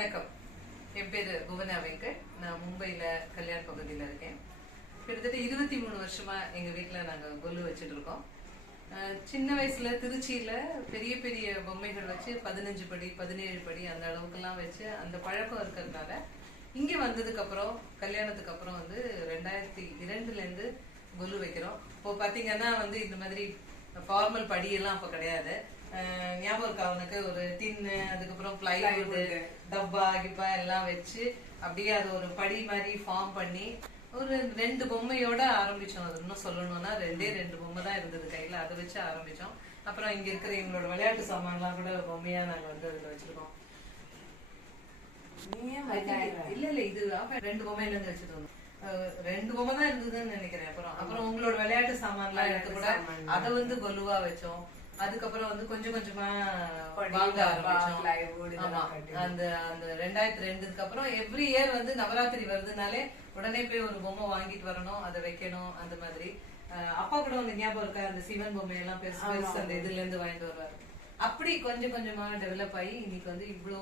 வணக்கம். என் பேர் புவனா வெங்கட். நான் மும்பையில் கல்யாண் பகுதியில் இருக்கேன். கிட்டத்தட்ட இருபத்தி மூணு வருஷமாக எங்கள் வீட்டில் நாங்கள் கொலு வச்சுட்டு இருக்கோம். சின்ன வயசில் திருச்சியில் பெரிய பெரிய பொம்மைகள் வச்சு பதினஞ்சு படி பதினேழு படி அந்த அளவுக்குலாம் வச்சு அந்த பழக்கம் இருக்கிறதுனால இங்கே வந்ததுக்கப்புறம் கல்யாணத்துக்கு அப்புறம் வந்து ரெண்டாயிரத்தி இரண்டுலேருந்து கொல்லு கொலு வைக்கிறோம். இப்போ பார்த்தீங்கன்னா வந்து இந்த மாதிரி ஃபார்மல் படியெல்லாம் அப்போ கிடையாது. இருக்கா உனக்கு ஒரு டின்னு அதுக்கப்புறம் பிளைவுட் டப்பா கிப்பா எல்லாம் வச்சு அப்படியே அது ஒரு படி மாதிரி ஃபார்ம் பண்ணி ஒரு ரெண்டு பொம்மையோட ஆரம்பிச்சோம். அது இன்னும் சொல்லணும்னா ரெண்டே ரெண்டு பொம்மை தான் இருந்தது கையில. அதை வச்சு ஆரம்பிச்சோம். அப்புறம் இங்க இருக்கிற எங்களோட விளையாட்டு சாமான்லாம் கூட பொம்மையா நாங்க வந்து அதுல வச்சிருக்கோம். இல்ல இல்ல இது ரெண்டு பொம்மையில இருந்து வச்சுட்டு வந்தோம். ரெண்டு பொம்மை தான் இருந்ததுன்னு நினைக்கிறேன். அப்புறம் அப்புறம் உங்களோட விளையாட்டு சாமான்லாம் எடுத்து கூட அதை வந்து கொலுவா வச்சோம். அதுக்கப்புறம் வந்து கொஞ்சம் கொஞ்சமா வாங்க ஆரம்பிச்சோம். அந்த அந்த ரெண்டாயிரத்தி ரெண்டுக்கு அப்புறம் எவ்ரி இயர் வந்து நவராத்திரி வருதுனாலே உடனே போய் ஒரு பொம்மை வாங்கிட்டு வரணும் அதை வைக்கணும் அந்த மாதிரி. அப்பா கூட வந்து ஞாபகம் இருக்கா? அந்த சிவன் பொம்மை எல்லாம் பெருசு பெருசு அந்த இதுல இருந்து வாங்கிட்டு வருவாரு. அப்படி கொஞ்சம் கொஞ்சமா டெவலப் ஆகி இன்னைக்கு வந்து இவ்ளோ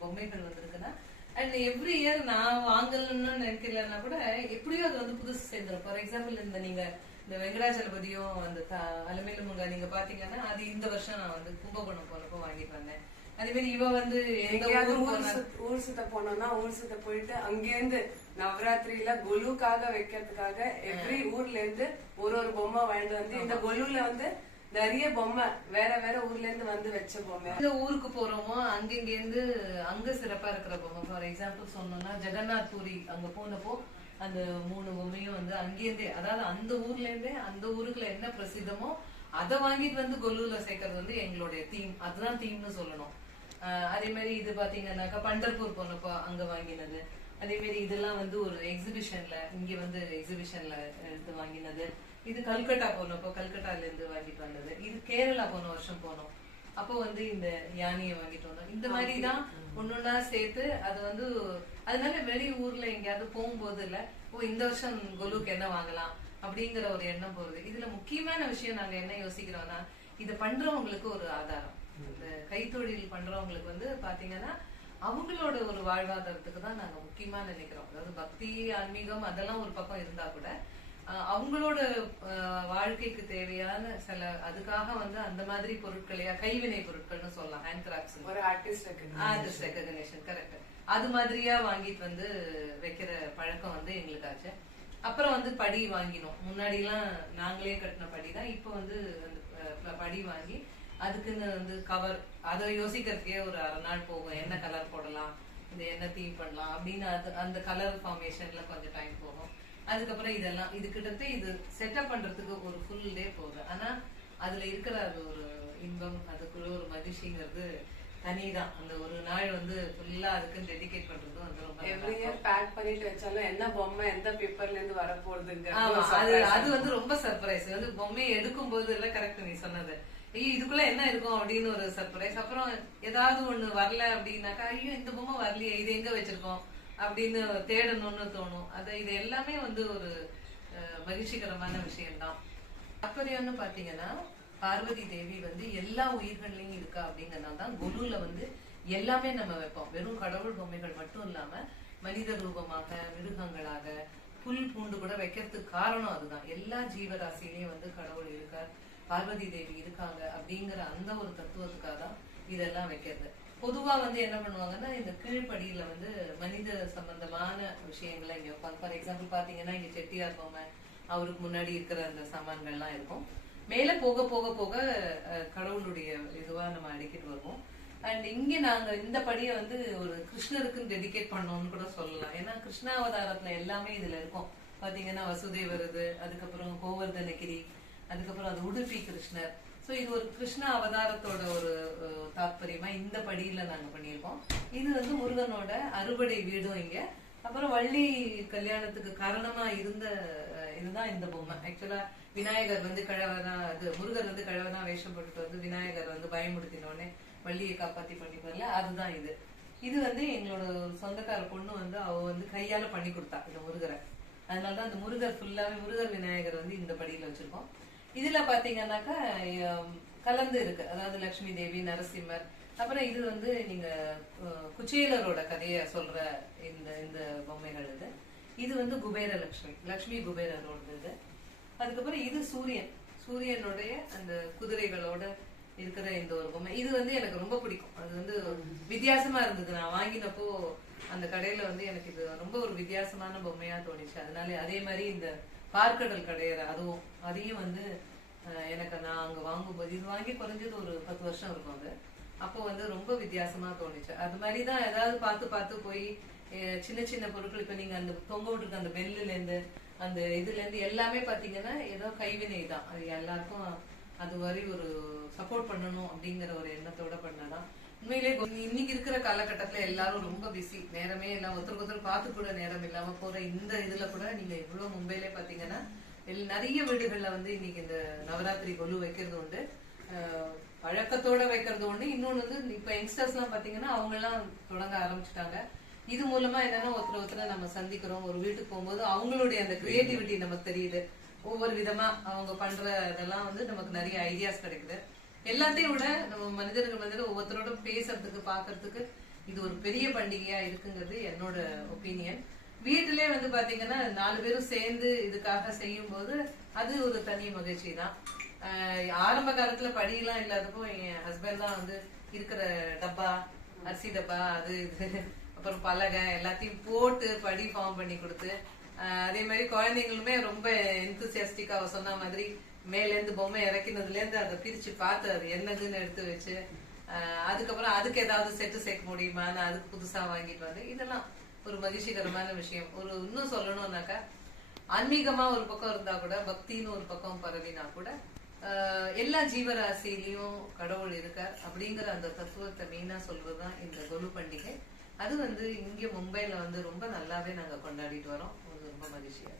பொம்மைகள் வந்திருக்குன்னா அண்ட் எவ்ரி இயர் நான் வாங்கலன்னு நினைக்கலன்னா கூட எப்படியோ அது வந்து புதுசு சேர்ந்துரும். ஃபார் எக்ஸாம்பிள் இந்த நீங்க இந்த வெங்கடாச்சலபதியும் அந்த அலமேலு முருகா நீங்க பாத்தீங்கன்னா அது இந்த வருஷம் நான் வந்து கும்பகோணம் போனப்போ வாங்கிட்டு வந்தேன். அதே மாதிரி இவ வந்து எங்கேயாவது ஊர் சுத்த- போனோம்னா ஊர் சுத்த போயிட்டு அங்கேருந்து நவராத்திரியில கொலுக்காக வைக்கிறதுக்காக எவ்ரி ஊர்ல இருந்து ஒரு ஒரு பொம்மை வாங்கிட்டு வந்து இந்த கொலுல வந்து நிறைய பொம்மை வேற வேற ஊர்ல இருந்து வந்து வச்ச பொம்மை. எந்த ஊருக்கு போறோமோ அங்கங்க இருந்து அங்க சிறப்பா இருக்கிற பொம்மை. ஃபார் எக்ஸாம்பிள் சொன்னோம்னா ஜெகநாத் பூரி அங்க போனப்போ அந்த மூணு பொம்மையும் வந்து அங்கேருந்தே அதாவது அந்த ஊர்ல இருந்தே அந்த ஊருக்குள்ள என்ன பிரசித்தமோ அதை வாங்கிட்டு வந்து கொல்லுல சேர்க்கறது வந்து எங்களுடைய தீம் அதுதான் தீம்னு சொல்லணும். அதே மாதிரி இது பாத்தீங்கன்னாக்கா பண்டர்பூர் போனப்போ அங்க வாங்கினது. அதே மாதிரி இதெல்லாம் வந்து ஒரு எக்ஸிபிஷன்ல இங்க வந்து எக்ஸிபிஷன்ல எடுத்து வாங்கினது. இது கல்கட்டா போனப்போ கல்கட்டால இருந்து வாங்கிட்டு வந்தது. இது கேரளா போன வருஷம் போனோம். அப்போ வந்து இந்த யானையை வாங்கிட்டு வந்தோம். இந்த மாதிரி தான் ஒன்னொன்னா சேர்த்து அது வந்து அதனால வெளி ஊர்ல எங்கேயாவது போகும்போது இல்ல ஓ இந்த வருஷம் கொலுக்கு என்ன வாங்கலாம்? அப்படிங்கிற ஒரு எண்ணம் போகுது. இதுல முக்கியமான விஷயம் நாங்க என்ன யோசிக்கிறோம்னா இது பண்றவங்களுக்கு ஒரு ஆதாரம். இந்த கைத்தொழில் பண்றவங்களுக்கு வந்து பாத்தீங்கன்னா அவங்களோட ஒரு வாழ்வாதாரத்துக்கு தான் நாங்க முக்கியமா நினைக்கிறோம். அதாவது பக்தி ஆன்மீகம் அதெல்லாம் ஒரு பக்கம் இருந்தா கூட அவங்களோட வாழ்க்கைக்கு தேவையான சில அதுக்காக வந்து அந்த மாதிரி பொருட்களையா கைவினை பொருட்கள்னு சொல்லலாம். ஹேண்ட் கிராஃப்ட்ஸ் ஒரு ஆர்டிஸ்ட் ஆர்டிஸ்ட் ரெக்கக்னேஷன் கரெக்ட் அது மாதிரியா வாங்கிட்டு வந்து வைக்கிற பழக்கம் வந்து எங்களுக்கு ஆச்சு அப்புறம் வந்து படி வாங்கினோம். முன்னாடி எல்லாம் நாங்களே கட்டின படி தான். இப்போ வந்து அந்த படி வாங்கி அதுக்குன்னு வந்து கவர் அதை யோசிக்கிறதுக்கே ஒரு அரை நாள் போகும். என்ன கலர் போடலாம்? இந்த என்ன தீம் பண்ணலாம்? அப்படின்னு அது அந்த கலர் ஃபார்மேஷன்ல கொஞ்சம் டைம் போகும். அதுக்கப்புறம் இதெல்லாம் இது கிட்டத்தட்ட இது செட்டப் பண்றதுக்கு ஒரு ஃபுல் டே போகுது. ஆனா அதுல இருக்கிற அது ஒரு இன்பம் அதுக்குள்ள ஒரு மகிழ்ச்சிங்கிறது தனிதான். அந்த ஒரு நாள் வந்து ஃபுல்லா அதுக்குன்னு டெடிகேட் பண்றது வந்து ரொம்ப எவ்ரி இயர் பேக் பண்ணிட்டு வச்சாலும் என்ன பொம்மை எந்த பேப்பர்ல இருந்து வர போறதுங்க ஆமா அது அது வந்து ரொம்ப சர்ப்ரைஸ் வந்து பொம்மையை எடுக்கும் போது எல்லாம் கரெக்ட் நீ சொன்னது. ஐயோ இதுக்குள்ள என்ன இருக்கும் அப்படின்னு ஒரு சர்ப்ரைஸ் அப்புறம் ஏதாவது ஒண்ணு வரல அப்படின்னாக்கா ஐயோ இந்த பொம்மை வரலையே இது எங்க வச்சிருக்கோம்? அப்படின்னு தேடணும்னு தோணும். அது இது எல்லாமே வந்து ஒரு மகிழ்ச்சிகரமான விஷயம்தான். தாற்பயம்னு பாத்தீங்கன்னா பார்வதி தேவி வந்து எல்லா உயிர்கள்லயும் இருக்கா அப்படிங்கறதுனால தான் குருல வந்து எல்லாமே நம்ம வைப்போம். வெறும் கடவுள் பொம்மைகள் மட்டும் இல்லாம மனித ரூபமாக மிருகங்களாக புல் பூண்டு கூட வைக்கிறதுக்கு காரணம் அதுதான். எல்லா ஜீவராசிலையும் வந்து கடவுள் இருக்கார் பார்வதி தேவி இருக்காங்க அப்படிங்கிற அந்த ஒரு தத்துவத்துக்காக தான் இதெல்லாம் வைக்கிறது. பொதுவா வந்து என்ன பண்ணுவாங்கன்னா இந்த கீழ்ப்படியில வந்து மனித சம்பந்தமான விஷயங்களை இங்க வைப்பாங்க ஃபார் எக்ஸாம்பிள் பாத்தீங்கன்னா இங்க செட்டியார் பொம்மை அவருக்கு முன்னாடி இருக்கிற அந்த சாமான்கள்லாம் இருக்கும். மேல போக போக போக கடவுளுடைய இதுவா நம்ம அடிக்கிட்டு வருவோம். அண்ட் இங்க நாங்க இந்த படியை வந்து ஒரு கிருஷ்ணருக்குன்னு டெடிகேட் பண்ணோம்னு கூட சொல்லலாம். ஏன்னா கிருஷ்ணாவதாரத்துல எல்லாமே இதுல இருக்கும். பாத்தீங்கன்னா வசுதேவரது அதுக்கப்புறம் கோவர்தனகிரி அதுக்கப்புறம் அது உடுப்பி கிருஷ்ணர். சோ இது ஒரு கிருஷ்ண அவதாரத்தோட ஒரு தாற்பயமா இந்த படியில நாங்க பண்ணியிருக்கோம். இது வந்து முருகனோட அறுபடை வீடும் இங்க. அப்புறம் வள்ளி கல்யாணத்துக்கு காரணமா இருந்த இதுதான் இந்த பொம்மை. ஆக்சுவலா விநாயகர் வந்து கிழவனா அது முருகர் வந்து கிழவனா வேஷம் போட்டுட்டு வந்து விநாயகர் வந்து பயமுடுத்தினோடனே வள்ளியை காப்பாத்தி பண்ணிப்பார்ல அதுதான் இது. இது வந்து எங்களோட சொந்தக்கார பொண்ணு வந்து அவ வந்து கையால பண்ணி கொடுத்தா இந்த முருகரை. அதனாலதான் அந்த முருகர் ஃபுல்லாவே முருகர் விநாயகர் வந்து இந்த படியில வச்சிருக்கோம். இதுல பாத்தீங்கன்னாக்கா கலந்து இருக்கு. அதாவது லட்சுமி தேவி நரசிம்மர். அப்புறம் இது வந்து நீங்க குச்சேலரோட கதையை சொல்ற இந்த இந்த பொம்மைகள் இது. இது வந்து குபேர லட்சுமி லட்சுமி குபேரரோட இது. அதுக்கப்புறம் இது சூரியன். சூரியனுடைய அந்த குதிரைகளோட இருக்கிற இந்த ஒரு பொம்மை. இது வந்து எனக்கு ரொம்ப பிடிக்கும். அது வந்து வித்தியாசமா இருந்தது. நான் வாங்கினப்போ அந்த கடையில வந்து எனக்கு இது ரொம்ப ஒரு வித்தியாசமான பொம்மையா தோணுச்சு. அதனால அதே மாதிரி இந்த பார்க்கடல் கடையிற அதுவும் அதையும் வந்து எனக்கு நான் அங்க வாங்கும்போது இது வாங்கி குறைஞ்சது ஒரு பத்து வருஷம் இருக்கும் அது. அப்போ வந்து ரொம்ப வித்தியாசமா தோணுச்சு. அது மாதிரி தான் ஏதாவது பார்த்து பார்த்து போய் சின்ன சின்ன பொருட்கள் இப்ப நீங்க அந்த தொங்க விட்டுருக்க அந்த பெல்லுல இருந்து அந்த இதுல இருந்து எல்லாமே பார்த்தீங்கன்னா ஏதோ கைவினை தான். அது எல்லாருக்கும் அது வரை ஒரு சப்போர்ட் பண்ணணும் அப்படிங்கிற ஒரு எண்ணத்தோட பண்ணலாம் உண்மையிலே இன்னைக்கு இருக்கிற காலகட்டத்துல எல்லாரும் ரொம்ப பிஸி நேரமே எல்லாம் ஒருத்தருக்கு ஒருத்தர் பார்த்து கூட நேரம் இல்லாம போற இந்த இதுல கூட நீங்க இவ்வளோ மும்பையிலே பாத்தீங்கன்னா நிறைய வீடுகள்ல வந்து இன்னைக்கு இந்த நவராத்திரி கொலு வைக்கிறது உண்டு. பழக்கத்தோட வைக்கிறது ஒண்ணு இன்னொன்னு வந்து இப்ப யங்ஸ்டர்ஸ் எல்லாம் பாத்தீங்கன்னா அவங்க எல்லாம் தொடங்க ஆரம்பிச்சுட்டாங்க. இது மூலமா என்னன்னா ஒருத்தர் ஒருத்தரை நம்ம சந்திக்கிறோம். ஒரு வீட்டுக்கு போகும்போது அவங்களுடைய அந்த கிரியேட்டிவிட்டி நமக்கு தெரியுது. ஒவ்வொரு விதமா அவங்க பண்ற இதெல்லாம் வந்து நமக்கு நிறைய ஐடியாஸ் கிடைக்குது. எல்லாத்தையும் விட நம்ம மனிதர்கள் வந்து ஒவ்வொருத்தரோட பேசுறதுக்கு பாக்குறதுக்கு இது ஒரு பெரிய பண்டிகையா இருக்குங்கிறது என்னோட ஒப்பீனியன் வீட்டிலே வந்து பாத்தீங்கன்னா நாலு பேரும் சேர்ந்து இதுக்காக செய்யும் போது அது ஒரு தனி மகிழ்ச்சி தான் ஆரம்ப காலத்துல படியெல்லாம் இல்லாதப்போ என் ஹஸ்பண்ட் தான் வந்து இருக்கிற டப்பா அரிசி டப்பா அது இது. அப்புறம் பலகை எல்லாத்தையும் போட்டு படி ஃபார்ம் பண்ணி கொடுத்து அதே மாதிரி குழந்தைங்களுமே ரொம்ப எந்தூசியாஸ்டிக்கா சொன்ன மாதிரி மேலேருந்து பொம்மை இறக்கினதுலேருந்து அதை பிரிச்சு பார்த்து அது என்னதுன்னு எடுத்து வச்சு அதுக்கப்புறம் அதுக்கு ஏதாவது செட்டு சேர்க்க முடியுமான்னு அதுக்கு புதுசாக வாங்கிட்டு வந்து இதெல்லாம் ஒரு மகிழ்ச்சிகரமான விஷயம். ஒரு இன்னும் சொல்லணும்னாக்கா ஆன்மீகமா ஒரு பக்கம் இருந்தா கூட பக்தின்னு ஒரு பக்கம் பரவினா கூட ஆஹ் எல்லா ஜீவராசிலையும் கடவுள் இருக்கார் அப்படிங்கிற அந்த தத்துவத்தை மெயினா சொல்வதுதான் இந்த கொலு பண்டிகை. அது வந்து இங்க மும்பைல வந்து ரொம்ப நல்லாவே நாங்க கொண்டாடிட்டு வரோம். ரொம்ப மகிழ்ச்சியா